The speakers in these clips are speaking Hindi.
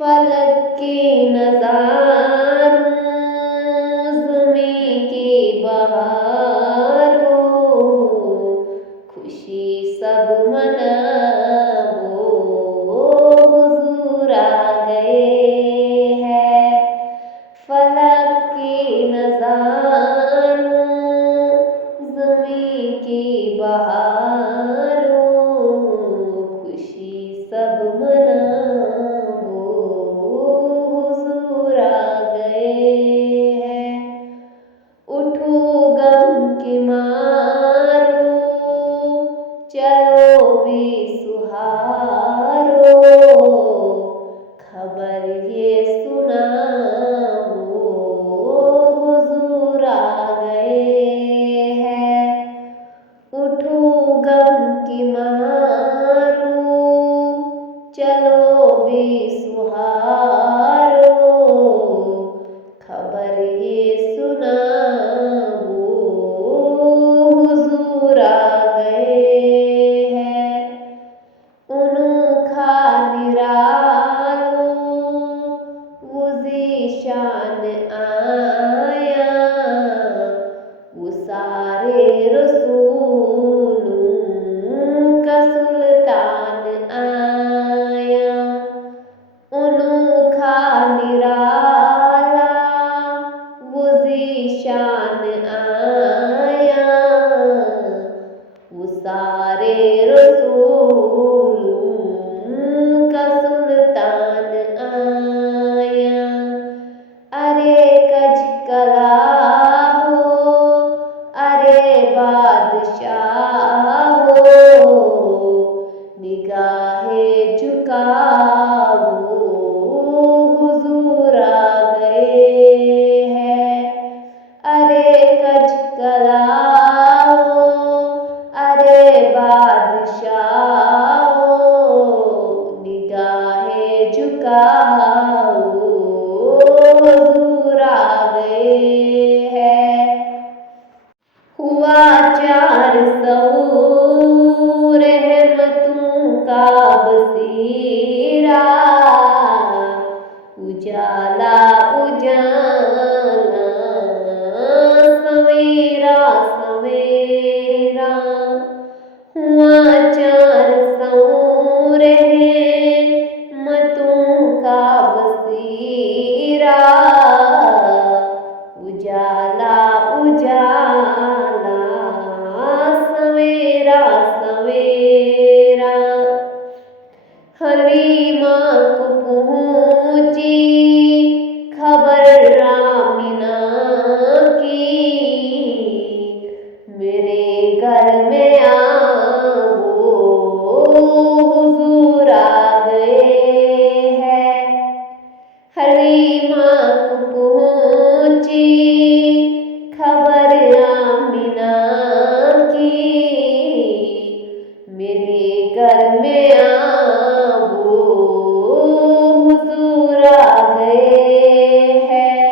फलक के नज़ारों, ज़मीं के बहारों, खुशी सब मनाओ, हुजूर आ गए हैं। फलक के नज़ारों, ज़मीं के बहारों, खुशी सब मनाओ, हुजूर आ गए हैं। उठो गम के मारो, चलो बेसुहारो, खबर ये सुनाओ, हुजूर आ गए हैं। उठो गम के मारो, चलो बेसुहारो, खबर ये सुनाओ, हुजूर आ गए हैं। अनोखा निरालो, वो ज़ीशान आया, वो सारे रसूलों का सुल्तान आया। अनोखा निराला, वो ज़ीशान आया, वो सारे रसूलों का सुल्तान आया। अरे कज कला हो, अरे बादशाह हो, निगाहें झुकाओ, हुजूर आ गए हैं। अरे कज कला हो, अरे बादशाह हो, निगाहें झुकाओ, हुजूर आ गए हैं। हुआ 400 रहमतों का बसेरा, उजाला उजाला, सवेरा सवेरा। हुआ 400 रहमतों का बसेरा, उजाला उजाला, सवेरा सवेरा। हलीमा को पहुँची खबर आमिना की, मेरे घर में आओ, हुजूर आ गए हैं। हलीमा को पहुँची खबर आमिना की, मेरे घर में आओ, हुजूर आ गए हैं।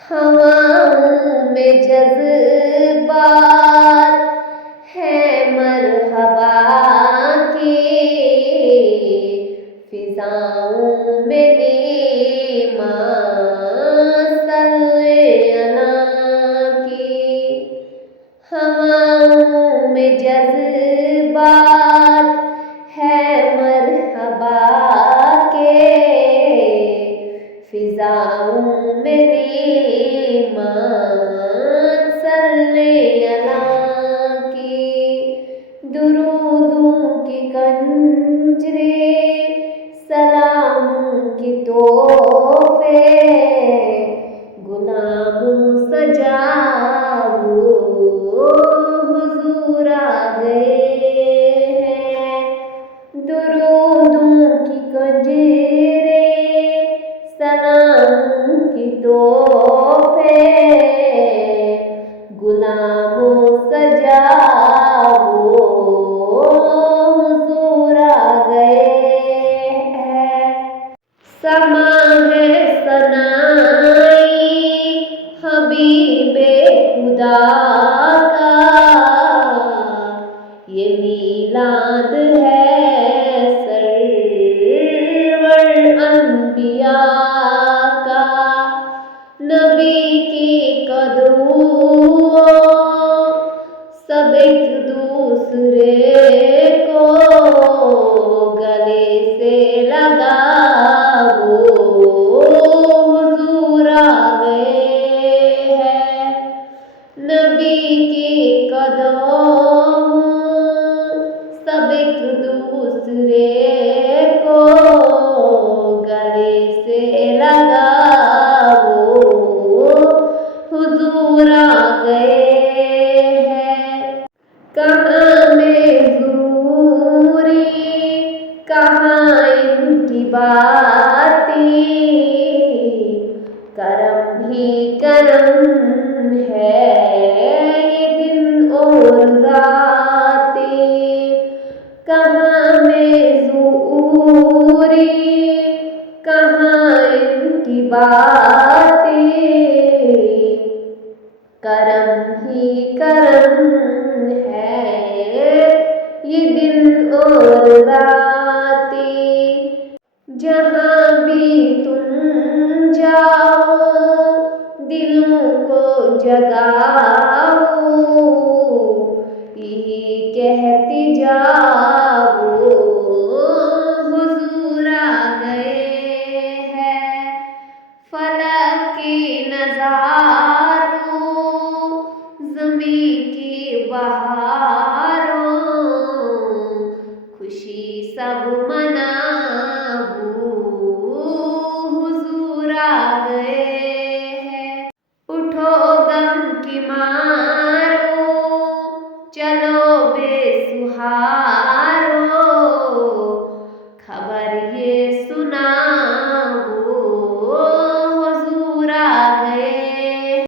हवाओं में जज्बात है मरहबा के, फिजाओं में नेमा सल्ले अला की। हवाओं में जज्बात है मरहबा के, फिजाओं में नेमा सल्ले अला की। दुरूदों की कंजरे, सलामों की तोहफे, गुलामों सजाओ, हुजूर आ गए हैं। दुरूदों की कंजरे, सलामों की तोहफे, गुलामों सजाओ, हुजूर आ गए हैं। समा है सनाई हबीबे खुदा का, ये मीलाद है सरवर अम्बिया का, नबी के कदमों सब एक दूसरे को गले से लगा, वो हुजूर आ गए हैं। नबी के कदमों सब एक दूसरे को गले से लगा, वो हुजूर आ गए हैं। कहाँ में हुजूरी, कहाँ इनकी बातें, करम ही करम है ये दिन और रातें। कहाँ में हुजूरी, कहाँ इनकी बातें, करम ही करम है ये दिन और रातें। जहाँ भी तुम जाओ दिलों को जगा